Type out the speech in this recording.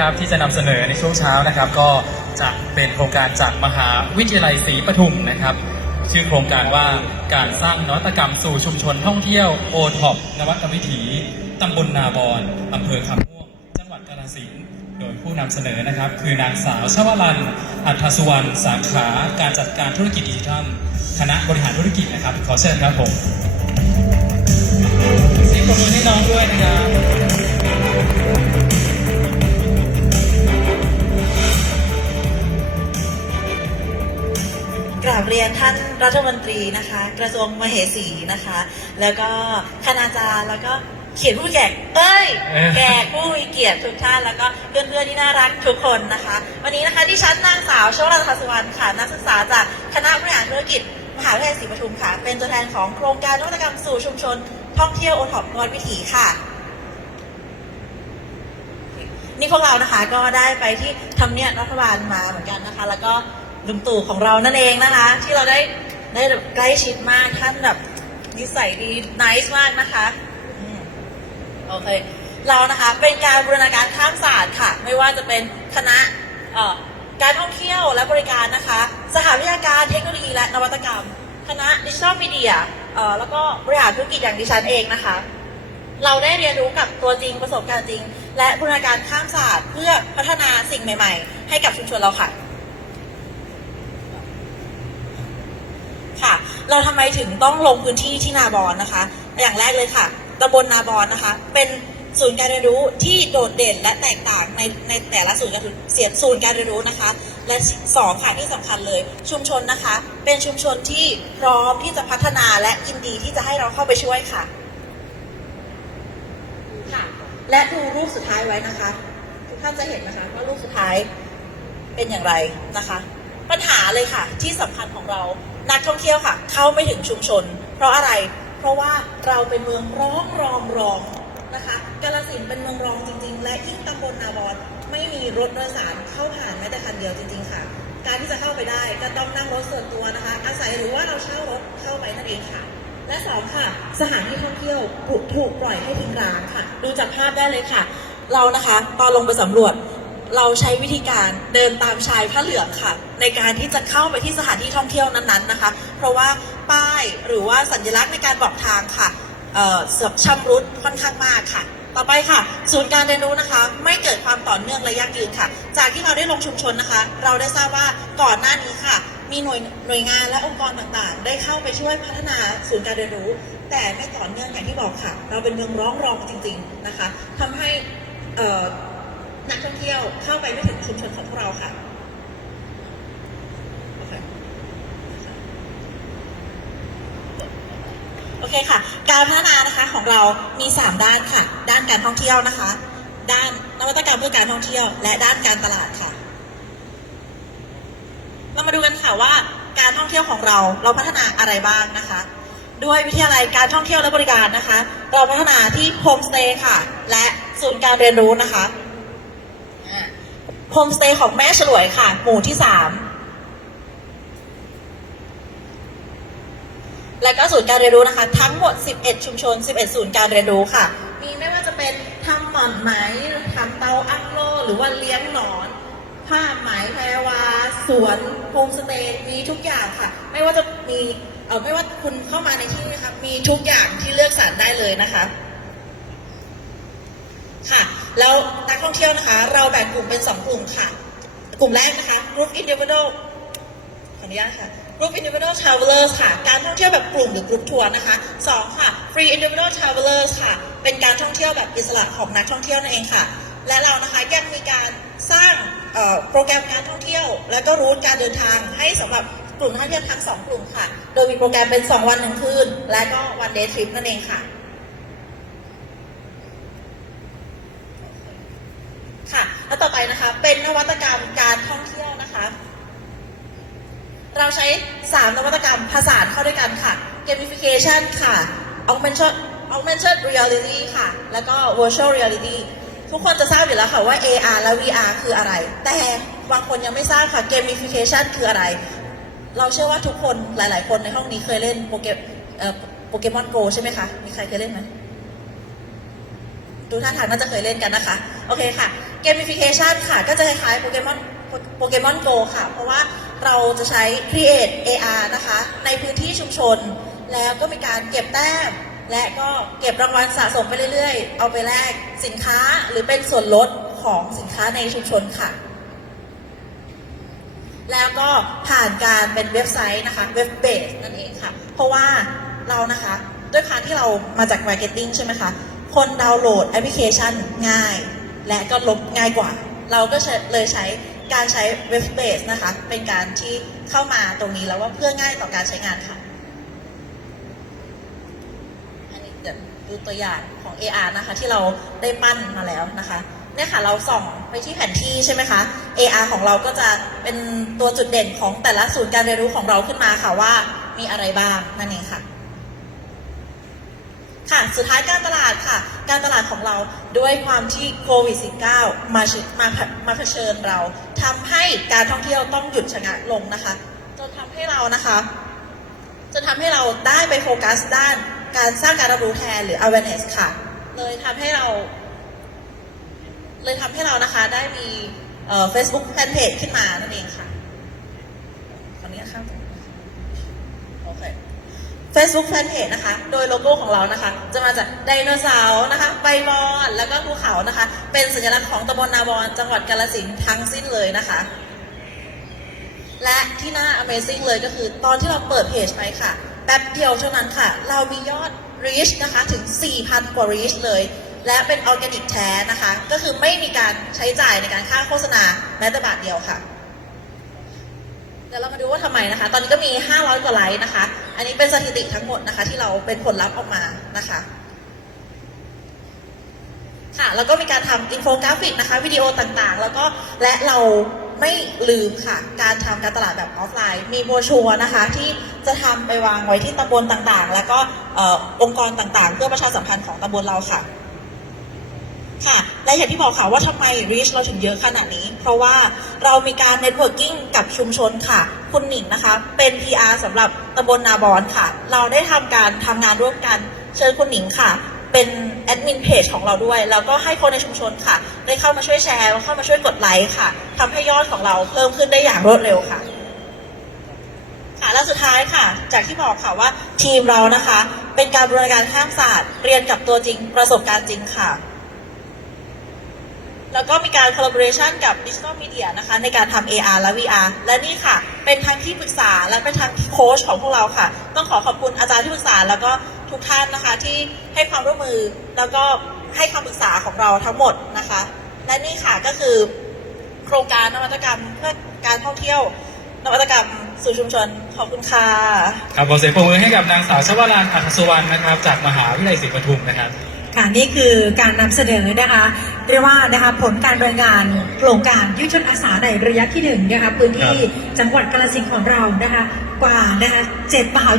ครับที่จะนำเสนอในช่วงเช้านะครับ ก็จะเป็นโครงการจากมหาวิทยาลัยศรีปทุมนะครับ ชื่อโครงการว่าการสร้างนวัตกรรมสู่ชุมชนท่องเที่ยวโอท็อปนวัตวิถีตำบลนาบอนอำเภอคำม่วงจังหวัดกาฬสินธุ์โดยผู้นำเสนอนะครับ คือนางสาวชวลันอัธสุวรรณสาขาการจัดการธุรกิจดิจิทัลคณะบริหารธุรกิจนะครับ ขอเชิญครับผมเสียงปรบมือให้น้องด้วยนะครับ บเรียนท่านรัฐมนตรีนะคะ กระทรวงมเหสีนะคะ แล้วก็คณาจารย์แล้วก็เขียนผู้แขกเอ้ยเอ้ย แขกผู้มีเกียรติทุกท่านแล้วก็เพื่อนๆที่น่ารักทุกคนนะคะ วันนี้นะคะที่ฉันนางสาวโชรัตน์สุวรรณค่ะนักศึกษาจากคณะบริหารธุรกิจมหาวิทยาลัยศรีปทุมค่ะ เป็นตัวแทนของโครงการนวัตกรรมสู่ชุมชน ท่องเที่ยวโอท็อปนวัดวิถีค่ะ นี่พวกเรานะคะก็ได้ไปที่ทำเนียบรัฐบาลมาเหมือนกันนะคะ แล้วก็ ลุงตู่ของเรานั่นเองนะคะ ที่เราได้ได้แบบใกล้ชิดมากท่านแบบนิสัยดีน c e มากนะคะอืมโอเค เรานะคะเป็นการบูรณาการข้ามศาสตร์ค่ะ ไม่ว่าจะเป็นคณะเอ่อการท่องเที่ยวและบริการนะคะ สถาวิทยาการเทคโนโลยีและนวัตกรรม คณะดิจิทัลมีเดียเอ่อแล้วก็บริหารธุรกิจอย่างดิฉันเองนะคะ เราได้เรียนรู้กับตัวจริงประสบการณ์จริง และบูรณาการข้ามศาสตร์เพื่อพัฒนาสิ่งใหม่ ๆ ให้กับชุมชนเราค่ะ ค่ะ เราทำไมถึงต้องลงพื้นที่ที่นาบอนนะคะ อย่างแรกเลยค่ะตำบลนาบอนนะคะ เป็นศูนย์การเรียนรู้ที่โดดเด่นและแตกต่างในในแต่ละศูนย์การเสียศูนย์การเรียนรู้นะคะ และสองค่ะที่สำคัญเลยชุมชนนะคะ เป็นชุมชนที่พร้อมที่จะพัฒนาและยินดีที่จะให้เราเข้าไปช่วยค่ะค่ะ และดูรูปสุดท้ายไว้นะคะ ทุกท่านจะเห็นนะคะว่ารูปสุดท้ายเป็นอย่างไรนะคะ ปัญหาเลยค่ะ ที่สำคัญของเรานักท่องเที่ยวค่ะ เข้าไม่ถึงชุมชน เพราะอะไร เพราะว่าเราเป็นเมืองร้องรองรองนะคะกาลสินเป็นเมืองรองจริง ๆ และยิ่งตำบลนาบอนไม่มีรถโดยสารเข้าผ่านแม้แต่คันเดียวจริง ๆ ค่ะ การที่จะเข้าไปได้ก็ต้องนั่งรถส่วนตัวนะคะ อาศัยหรือว่าเราเช่ารถเข้าไปนั่นเองค่ะ และสองค่ะ สถานที่ท่องเที่ยวถูกปล่อยให้ทิ้งร้างค่ะ ดูจากภาพได้เลยค่ะ เรานะคะ ตอนลงไปสำรวจ เราใช้วิธีการเดินตามชายผ้าเหลืองค่ะ ในการที่จะเข้าไปที่สถานที่ท่องเที่ยวนั้นๆนะคะ เพราะว่าป้ายหรือว่าสัญลักษณ์ในการบอกทางค่ะเอ่อชำรุดค่อนข้างมากค่ะ ต่อไปค่ะ ศูนย์การเรียนรู้นะคะ ไม่เกิดความต่อเนื่องและยั่งยืนค่ะ จากที่เราได้ลงชุมชนนะคะ เราได้ทราบว่าก่อนหน้านี้ค่ะ มีหน่วยหน่วยงานและองค์กรต่างๆ ได้เข้าไปช่วยพัฒนาศูนย์การเรียนรู้ แต่ไม่ต่อเนื่องอย่างที่บอกค่ะ เราเป็นเมืองร้องรองจริง ๆนะคะทำให้ นักท่องเที่ยวเข้าไปไม่ถึงชุมชนของพวกเราค่ะโอเคโอเคค่ะ การพัฒนานะคะของเรามี 3 ด้านค่ะ ด้านการท่องเที่ยวนะคะ ด้านนวัตกรรมเพื่อการท่องเที่ยว และด้านการตลาดค่ะ เรามาดูกันค่ะว่าการท่องเที่ยวของเราเราพัฒนาอะไรบ้างนะคะ ด้วยวิทยาลัยการท่องเที่ยวและบริการนะคะ เราพัฒนาที่โฮมสเตย์ค่ะ และศูนย์การเรียนรู้นะคะ โฮมสเตย์ของแม่ฉลวยค่ะ หมู่ที่3และก็ศูนย์การเรียนรู้นะคะ ทั้งหมด 11 ชุมชน 11 ศูนย์การเรียนรู้ค่ะ มีไม่ว่าจะเป็นทำหม่อนไหมทำเตาอั้งโล หรือว่าเลี้ยงหนอน ผ้าไหมแพรวา สวนโฮมสเตย์มีทุกอย่างค่ะ ไม่ว่าจะมีเออไม่ว่าคุณเข้ามาในที่นี้นะคะมีทุกอย่างที่เลือกสรรได้เลยนะคะ ค่ะ แล้วนักท่องเที่ยวนะคะ เราแบ่งกลุ่มเป็น 2 กลุ่มค่ะ กลุ่มแรกนะคะ group individual ขออนุญาตค่ะ group individual travelers ค่ะ การท่องเที่ยวแบบกลุ่มหรือ group ทัวร์นะคะ 2 ค่ะ free individual travelers ค่ะ เป็นการท่องเที่ยวแบบอิสระของนักท่องเที่ยวนั่นเองค่ะ และเรานะคะยังมีการสร้างโปรแกรมการท่องเที่ยว และก็รูทการเดินทางให้สำหรับกลุ่มท่องเที่ยวทั้งสองกลุ่มค่ะ โดยมีโปรแกรมเป็น 2 วันหนึ่งคืน และก็ one day trip นั่นเองค่ะ แล้วต่อไป นะคะ เป็นนวัตกรรมการท่องเที่ยวนะคะ เราใช้ 3 นวัตกรรมผสานเข้าด้วยกันค่ะ gamification ค่ะ augmented augmented reality ค่ะ แล้วก็ virtual reality ทุกคนจะทราบอยู่แล้วค่ะว่า AR และ VR คืออะไร แต่บางคนยังไม่ทราบค่ะ gamification คืออะไร เราเชื่อว่าทุกคนหลาย ๆ คนในห้องนี้เคยเล่นโปเกเอ่อโปเกมอนโกใช่ไหมคะ มีใครเคยเล่นไหมดูท่าทางน่าจะเคยเล่นกันนะคะ โอเคค่ะ gamification ค่ะ ก็จะคล้ายๆโปเกมอนโปเกมอนโกค่ะ เพราะว่าเราจะใช้ create AR นะคะ ในพื้นที่ชุมชน แล้วก็มีการเก็บแต้ม และก็เก็บรางวัลสะสมไปเรื่อยๆ เอาไปแลกสินค้าหรือเป็นส่วนลดของสินค้าในชุมชนค่ะ แล้วก็ผ่านการเป็นเว็บไซต์นะคะ เว็บเบสนั่นเองค่ะ เพราะว่าเรานะคะ ด้วยความที่เรามาจากมาร์เก็ตติ้งใช่ไหมคะ คนดาวน์โหลดแอปพลิเคชันง่าย และก็ลบง่ายกว่า เราก็เลยใช้การใช้เว็บเบสนะคะ เป็นการที่เข้ามาตรงนี้แล้วว่าเพื่อง่ายต่อการใช้งานค่ะ อันนี้เดี๋ยวดูตัวอย่างของ AR นะคะที่เราได้ปั้นมาแล้วนะคะเนี่ยค่ะเราส่องไปที่แผนที่ใช่ไหมคะ AR ของเราก็จะเป็นตัวจุดเด่นของแต่ละศูนย์การเรียนรู้ของเราขึ้นมาค่ะว่ามีอะไรบ้างนั่นเองค่ะ ค่ะสุดท้ายการตลาดค่ะ การตลาดของเราด้วยความที่โควิด -19 มาชิมามาเผชิญเราทำให้การท่องเที่ยวต้องหยุดชะงักลงนะคะจนทำให้เรานะคะจนทำให้เราได้ไปโฟกัสด้านการสร้างการรับรู้แทนหรือ awareness ค่ะ เลยทำให้เรา เลยทำให้เรานะคะได้มีเอ่อ Facebook Fanpage ขึ้นมานั่นเองค่ะขออนุญาตข้ามไปโอเค Facebook Fanpage นะคะ โดยโลโก้ของเรานะคะ จะมาจากไดโนเสาร์นะคะ ใบบอนแล้วก็ภูเขานะคะ เป็นสัญลักษณ์ของตำบลนาบอนจังหวัดกาฬสินธุ์ทั้งสิ้นเลยนะคะ และที่น่า Amazing เลยก็คือ ตอนที่เราเปิดเพจไปค่ะ แป๊บเดียวเท่านั้นค่ะ เรามียอด reach นะคะถึง 4,000 กว่า reach เลย และเป็นออร์แกนิกแท้นะคะ ก็คือไม่มีการใช้จ่ายในการค่าโฆษณาแม้แต่บาทเดียวค่ะ เดี๋ยวเรามาดูว่าทำไมนะคะ ตอนนี้ก็มี 500 กว่าไลค์นะคะ อันนี้เป็นสถิติทั้งหมดนะคะ ที่เราเป็นผลลัพธ์ออกมานะคะ ค่ะ แล้วก็มีการทำอินโฟกราฟิกนะคะ วิดีโอต่างๆ แล้วก็และเราไม่ลืมค่ะ การทำการตลาดแบบออฟไลน์ มีโบชัวนะคะ ที่จะทำไปวางไว้ที่ตำบลต่างๆ แล้วก็อองค์กรต่างๆ เพื่อประชาสัมพันธ์ของตำบลเราค่ะ ค่ะ และอย่างที่บอกค่ะว่าทำไม reach เราถึงเยอะขนาดนี้ เพราะว่าเรามีการ networking กับชุมชนค่ะ คุณหนิงนะคะ เป็น PR สำหรับตำบลนาบอนค่ะ เราได้ทำการทำงานร่วมกันเชิญคุณหนิงค่ะ เป็นแอดมินเพจของเราด้วย แล้วก็ให้คนในชุมชนค่ะ ได้เข้ามาช่วยแชร์ เข้ามาช่วยกดไลค์ค่ะทำให้ยอดของเราเพิ่มขึ้นได้อย่างรวดเร็วค่ะค่ะแล้วสุดท้ายค่ะ จากที่บอกค่ะว่าทีมเรานะคะ เป็นการบริการข้ามศาสตร์ เรียนกับตัวจริงประสบการณ์จริงค่ะ แล้วก็มีการ collaboration กับ Digital Media นะคะในการทำ AR และ VR และนี่ค่ะ เป็นทั้งที่ปรึกษาและเป็นทั้งโค้ชของพวกเราค่ะ ต้องขอขอบคุณอาจารย์ที่ปรึกษาแล้วก็ทุกท่านนะคะที่ให้ความร่วมมือแล้วก็ให้คำปรึกษาของเราทั้งหมดนะคะ และนี่ค่ะก็คือ โครงการนวัตกรรมเพื่อการท่องเที่ยวนวัตกรรมสู่ชุมชนขอบคุณค่ะ ครับขอเสียงปรบมือให้กับนางสาวชวรานอัคสุวรรณนะครับ จากมหาวิทยาลัยศรีปทุมนะครับ ค่ะนี่คือการนำเสนอนะคะเรียกว่านะคะผลการบริการโครงการยุทธชนอาสาในระยะที่หนึ่งนะคะพื้นที่จังหวัดกาฬสินธุ์ของเรานะคะกว่านะคะเจ็ดมหา